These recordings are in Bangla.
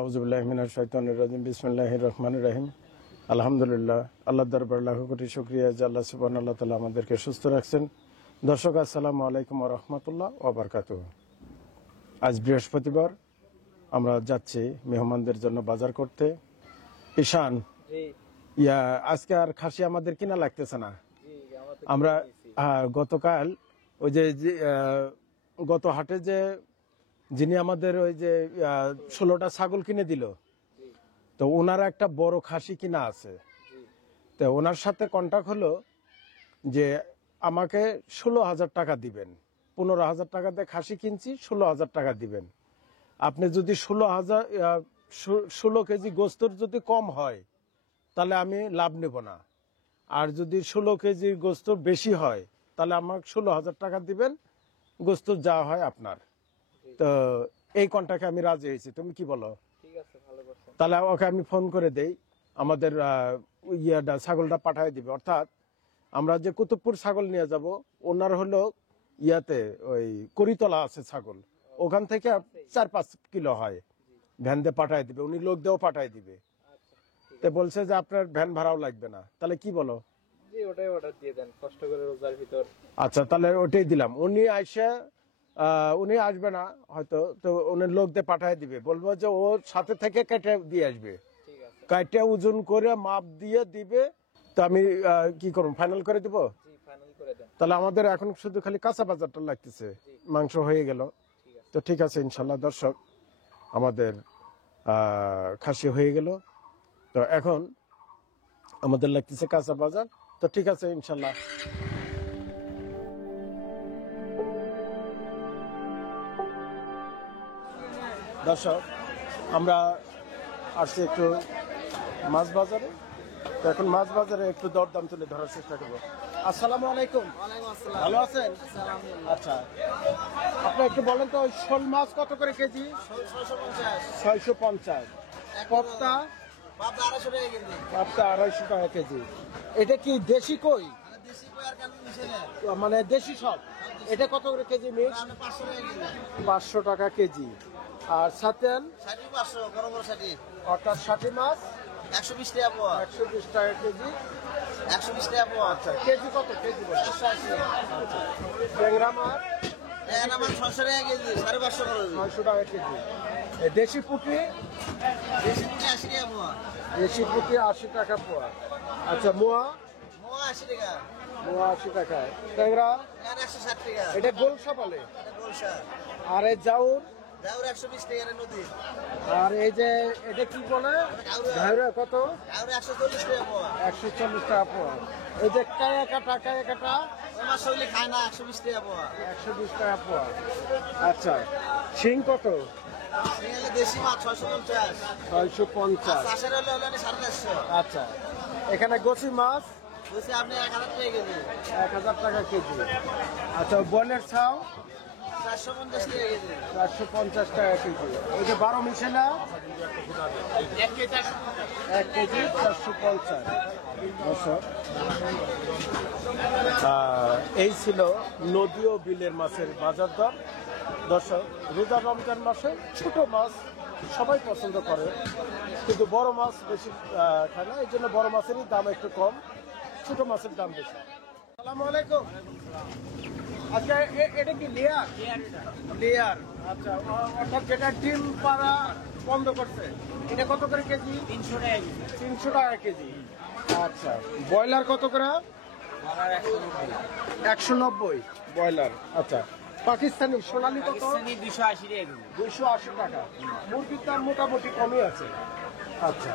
আউযুবিল্লাহি মিনাশ শাইতানির রাজিম বিসমিল্লাহির রহমানির রহিম আলহামদুলিল্লাহ আল্লাহর দরবারে লাখো কোটি শুকরিয়া যে আল্লাহ সুবহানাহু ওয়া তাআলা আমাদেরকে সুস্থ রাখছেন। দর্শক আসসালামু আলাইকুম ওয়া রাহমাতুল্লাহ ওয়া বারাকাতুহু। আজ বৃহস্পতিবার, আমরা যাচ্ছি মেহমানদের জন্য বাজার করতে। ঈশান, আজকে আর খাসি আমাদের কিনা লাগতেছে না। আমরা গতকাল ওই যে গত হাটে যে যিনি আমাদের ওই যে 16টা ছাগল কিনে দিল, তো ওনার একটা বড় খাসি কিনা আছে। তো ওনার সাথে কন্টাক্ট হলো যে আমাকে 16,000 টাকা দিবেন, 15,000 টাকা দিয়ে খাসি কিনছি, 16,000 টাকা দিবেন। আপনি যদি 16 কেজি গোস্তর যদি কম হয় তাহলে আমি লাভ নেব না, আর যদি 16 কেজি গোস্ত বেশি হয় তাহলে আমাকে 16,000 টাকা দিবেন, গোস্ত যা হয় আপনার। তো এই কন্টাক্টে আমি রাজি হয়েছি, তুমি কি বলো? ঠিক আছে, ভালো করছেন। তাহলে ওকে আমি ফোন করে দেই, আমাদের ছাগলটা পাঠিয়ে দিবে। অর্থাৎ আমরা যে কুতুবপুর ছাগল নিয়ে যাব, ওনার হলো ওই করিতলা আছে ছাগল, ওখান থেকে 4-5 কিলো হয়, ভ্যান দিয়ে পাঠিয়ে দিবে, উনি লোক দিয়েও পাঠিয়ে দিবে। তো বলছে যে আপনার ভ্যান ভাড়াও লাগবে না, তাহলে কি বলো? জি, ওটাই অর্ডার দিয়ে দেন, কষ্ট করে রোজার ভিতর। আচ্ছা, তাহলে ওটাই দিলাম। উনি আসবে না হয়তো, তো উনি লোক দিয়ে পাঠিয়ে দিবে, বলবো যে ওর সাথে থেকে কেটে দিয়ে আসবে, কাটে ওজন করে মাপ দিয়ে দিবে। তো আমি কি করব, ফাইনাল করে দিব? তাহলে আমাদের এখন শুধু খালি কাঁচা বাজারটা লাগতেছে, মাংস হয়ে গেল। তো ঠিক আছে ইনশাল্লাহ। দর্শক, আমাদের খাসি হয়ে গেল, তো এখন আমাদের লাগতেছে কাঁচা বাজার। তো ঠিক আছে ইনশাল্লাহ। দর্শক, আমরা আসছি একটু মাছ বাজারে। তো এখন মাছ বাজারে একটু দরদাম তুলে ধরার চেষ্টা করবো। আসসালামু আলাইকুম। ভালো আছেন? আচ্ছা, আপনি একটু বলেন তো, ওই শোল মাছ কত করে কেজি? 650। পপ্তা? পপ্তা 250 টাকা কেজি। এটা কি দেশি কই? মানে দেশি সব। এটা কত করে কেজি? মিক্স 500 টাকা কেজি। আর সাতেন? অর্থাৎ 60 মাছ 120 টাকা পোয়া। 120 টাকা কেজি। 120 টাকা পোয়া। আচ্ছা, কেজি কত? কেজি ট্যাংরা মাছ? ট্যাংরা মাছ 600 টাকা কেজি, 550 করে। 600 টাকা কেজি। দেশি পুঁটি? দেশি পুঁটি 80 টাকা পোয়া। দেশি পুঁটি 80 টাকা পোয়া। আচ্ছা, মোয়া? মোয়া 80 টাকা। মোয়া 80 টাকা। ট্যাংরা? 160 টাকা। এটা গোলসা বলে। এটা গোলসা। আর এই জাউর? জাউর 120 টাকা নদী। আর এই যে এটা কি বলে? ঘাউরা কত? ঘাউরা 140 টাকা পোয়া। 140 টাকা পোয়া। এই যে কায়া কাটা? ওই মাছ সবগুলি খায় না, 120 টাকা পোয়া। 120 টাকা পোয়া। আচ্ছা, শিং কত? শিং হলে দেশি মাছ 650। 650। চাষের হলে 450। আচ্ছা, এখানে গোসি মাছ? বলছি আপনি 1000 টাকা কেজি। 1000 টাকা কেজি। আচ্ছা, বলের ছাও? 450 টাকা কেজি। 450 টাকা কেজি। ওই যে 12 মিশেলা? 1 কেজি 450। এই ছিল নদী ও বিলের মাছের বাজার দর। দর্শক, রোজা রমজান মাসে ছোট মাছ সবাই পছন্দ করে, কিন্তু বড় মাছ বেশি খায় না, এই জন্য বড় মাছেরই দাম একটু কম, ছোট মাছের দাম বেশি। আসসালামু আলাইকুম। আচ্ছা, এটা কি লেয়ার? লেয়ার। আচ্ছা, অর্থাৎ যেটা ডিম পাড়া বন্ধ করছে, এটা কত করে কেজি? 300 টাকা কেজি। 300 টাকা কেজি। আচ্ছা, ব্রয়লার কত করে? 190 ব্রয়লার। আচ্ছা, পাকিস্তানি সোনালী কত? 280 টাকা কেজি। 280 টাকা। মুরগির দাম মোটামুটি কমই আছে। আচ্ছা,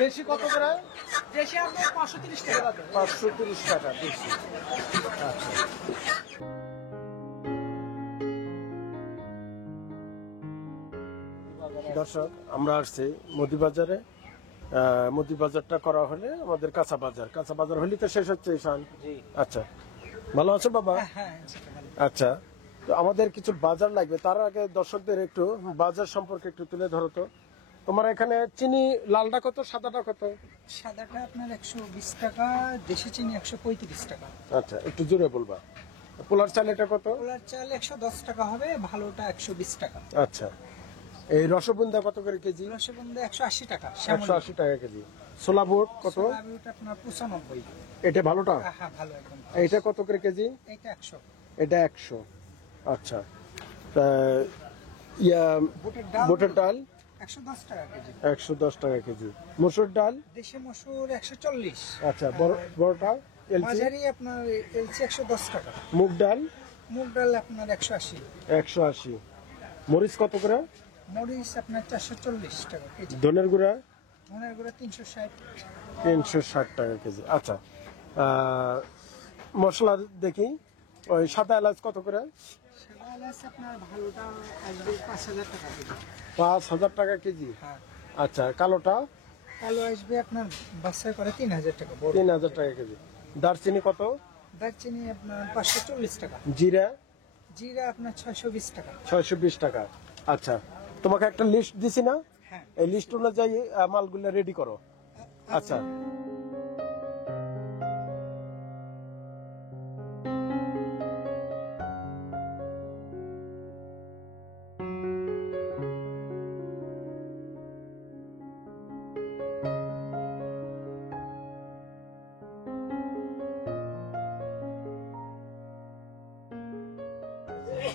দেশি কত করে? দেশি আপনার 530 টাকা। 530 টাকা দেশি। আচ্ছা, দর্শক, আমরা আসছি মুদিবাজারে। মুদিবাজারটা করা হলে আমাদের কাঁচা বাজার হলে তো শেষ হচ্ছে ঈশান। আচ্ছা, ভালো আছো বাবা? আচ্ছা, তো আমাদের কিছু বাজার লাগবে, তার আগে দর্শকদের একটু বাজার সম্পর্কে একটু তুলে ধরো তো। তোমার এখানে চিনি লালটা কত, সাদাটা কত? সাদাটা আপনার 120 টাকা, দেশি চিনি 135 টাকা। আচ্ছা, একটু জোরে বলবা। পোলার চাল এটা কত? পোলার চাল 110 টাকা হবে, ভালোটা 120 টাকা। আচ্ছা, এই রসবুন্দা কত করে কেজি? রসগোল্লা 180 টাকা, শ্যামল 180 টাকা কেজি। ছোলা বুট কত? ছোলা বুট আপনার 95। এটা ভালোটা? হ্যাঁ ভালো একদম। এইটা কত করে কেজি? এটা 100। এটা 100। আচ্ছা, তা ইয়া বুটের ডাল 110 টাকা কেজি। 110 টাকা কেজি। মসুর ডাল? দেশি মসুর 140। আচ্ছা, বড়টা এলচি? মাঝারি আপনার এলচি 110 টাকা। মুগ ডাল? মুগ ডাল আপনার 180। 180। মরিচ কত করে? মরিচ আপনার 440 টাকা কেজি। ধনের গুঁড়া? ধনের গুঁড়া 360। 360 টাকা কেজি। আচ্ছা, মশলা দেখি, ওই সাদা এলাচ কত করে? সাদা এলাচ আপনার ভালোটা আসবে 5000 টাকা কেজি। 5000 টাকা কেজি। হ্যাঁ। আচ্ছা, কালোটা? কালো আসবে আপনার বাছাই করে 3000 টাকা বড়। 3000 টাকা কেজি। দারচিনি কত? দারচিনি আপনার 540 টাকা। জিরা? জিরা আপনার 620 টাকা। 620 টাকা। আচ্ছা, তোমাকে একটা লিস্ট দিছি না, হ্যাঁ। এই লিস্ট অনুযায়ী মালগুলো রেডি করো। আচ্ছা,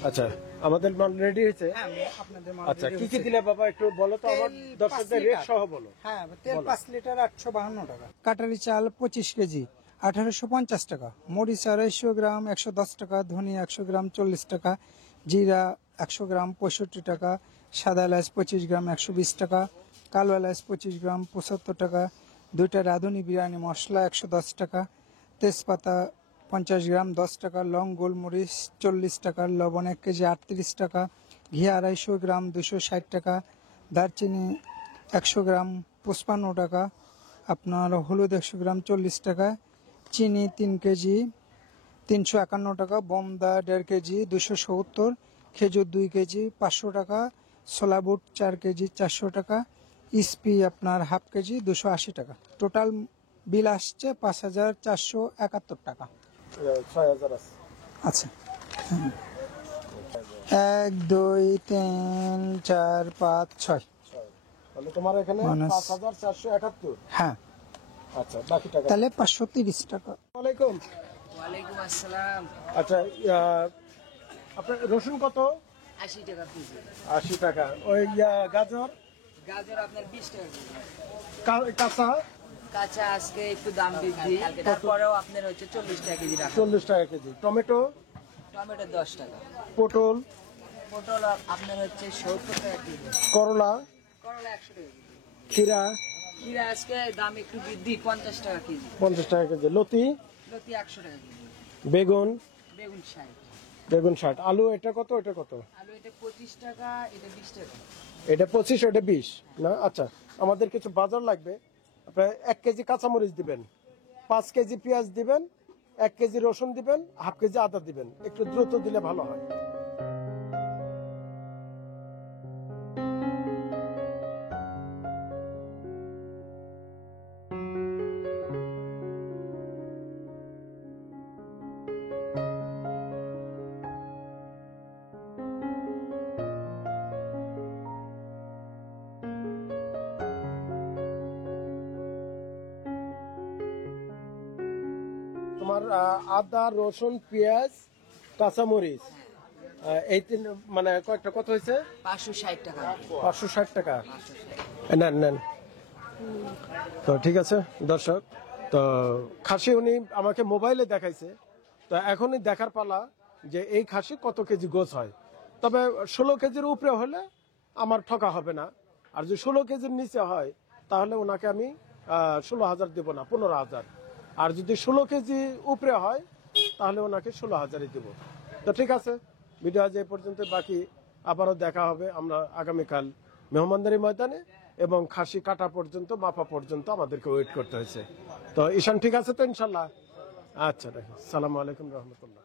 আচ্ছা, আমাদের মাল রেডি হয়েছে। হ্যাঁ, আপনাদের মাল আচ্ছা, ready কি কি হচ্ছে। দিলে বাবা একটু বলো তো, আমার তেল দর্শকদের 5 রেট লিটার। সহ বলো। হ্যাঁ, তেল বলো। 5 লিটার 852 টাকা। কাটারি চাল 25 কেজি 1850 টাকা। মরিচ 250 গ্রাম 110 টাকা। ধনিয়া 100 গ্রাম 40 টাকা। জিরা 100 গ্রাম 65 টাকা। সাদা এলাচ 25 গ্রাম 120 টাকা। কালো এলাচ 25 গ্রাম 75 টাকা। দুইটা রাঁধুনি বিরিয়ানি মশলা 110 টাকা। তেজপাতা 50 গ্রাম 10 টাকা। লং গোলমরিচ 40 টাকা। লবণ 1 কেজি 38 টাকা। ঘি 250 গ্রাম 260 টাকা। দারচিনি 100 গ্রাম 55 টাকা। আপনার হলুদ 100 গ্রাম 40 টাকা। চিনি 3 কেজি 351 টাকা। বোমদা 1.5 কেজি 270। খেজুর 2 কেজি 500 টাকা। ছোলা বুট 4 কেজি 400 টাকা। ইস্পি আপনার হাফ কেজি 280 টাকা। টোটাল বিল আসছে 5471 টাকা। 6000 আছে। আচ্ছা, 1 2 3 4 5 6। তাহলে তোমার এখানে Minus- 5471। হ্যাঁ, আচ্ছা, বাকি টাকা। তাহলে 530 টাকা। ওয়ালাইকুম। ওয়ালাইকুম আসসালাম। আচ্ছা, আপনার রসুন কত? 80 টাকা কেজি। 80 টাকা। ওই গাজর? গাজর আপনার 20 টাকা কেজি। কাঁচা? কাঁচা আজকে একটু দাম বৃদ্ধি, তারপরেও আপনার হচ্ছে 40 টাকা কেজি রাখা। 40 টাকা কেজি। টমেটো? টমেটো 10 টাকা। পটল? পটল আপনার হচ্ছে 70 টাকা কেজি। করলা? করলা 100 টাকা কেজি। ক্ষীরা? ক্ষীরা আজকে দাম একটু বৃদ্ধি, 50 টাকা কেজি। 50 টাকা কেজি। লতি? লতি 100 টাকা কেজি। বেগুন? বেগুন 60। বেগুন 60। আলু এটা কত, এটা কত? আলু এটা 25 টাকা, এটা 20 টাকা। এটা 25, এটা 20 না? আচ্ছা, আমাদের কিছু বাজার লাগবে। আপনার 1 কেজি কাঁচামরিচ দিবেন, 5 কেজি পেঁয়াজ দিবেন, 1 কেজি রসুন দিবেন, হাফ কেজি আদা দিবেন। একটু দ্রুত দিলে ভালো হয়। তোমার আদা, রসুন, পেঁয়াজ, কাঁচামরিচ, এই তিন মানে কয়েকটা কত হয়েছে? 560 টাকা। 560 টাকা। 560। নেন নেন। তো ঠিক আছে দর্শক, তো খাসি উনি আমাকে মোবাইলে দেখাইছে, তো এখনই দেখার পালা যে এই খাসি কত কেজি গোছ হয়। তবে 16 কেজির উপরে হলে আমার ঠকা হবে না, আর যদি 16 কেজির নিচে হয় তাহলে ওনাকে আমি 16,000 দেবো না, 15,000। আর যদি 16 কেজি উপরে হয় তাহলে ওনাকে 16,000-ই দেবো। তো ঠিক আছে, ভিডিও আজ এই পর্যন্ত, বাকি আবারও দেখা হবে আমরা আগামীকাল মেহমানদারি ময়দানে, এবং খাসি কাটা পর্যন্ত, মাপা পর্যন্ত আমাদেরকে ওয়েট করতে হয়েছে। তো ঈশান ঠিক আছে তো ইনশাল্লাহ? আচ্ছা, দেখি। সালামু আলাইকুম রহমতুল্লাহ।